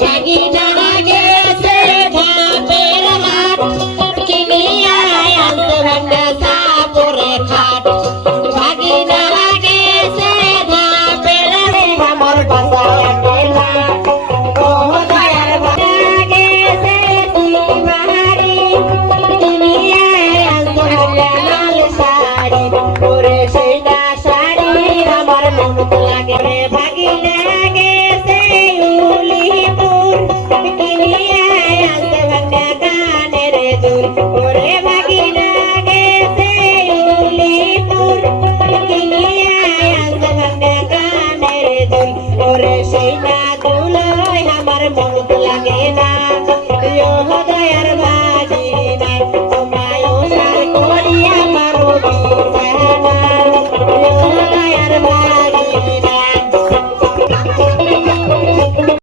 ভাগিনা গেছে ধাপের হাট কিনিয়া আনতে ভাঙা সাপুরে খাট ভাগিনা গেছে ধাপের আমার বাসায় কেলা ও দয়ার ভাগিনা গেছে বাহারি কিনিয়া আনতে ভাঙা লাল শাড়ি ওরে সেইটা শাড়ি আমার মন লাগে রে ভাগিনা গেছে উলিপুর কিনিয়া আনতে ভাঙা গানের দুল ওরে ভাগিনা গেছে উলিপুর কিনিয়া আনতে ভাঙা গানের দুল ওরে সেইটা দুল আমার মন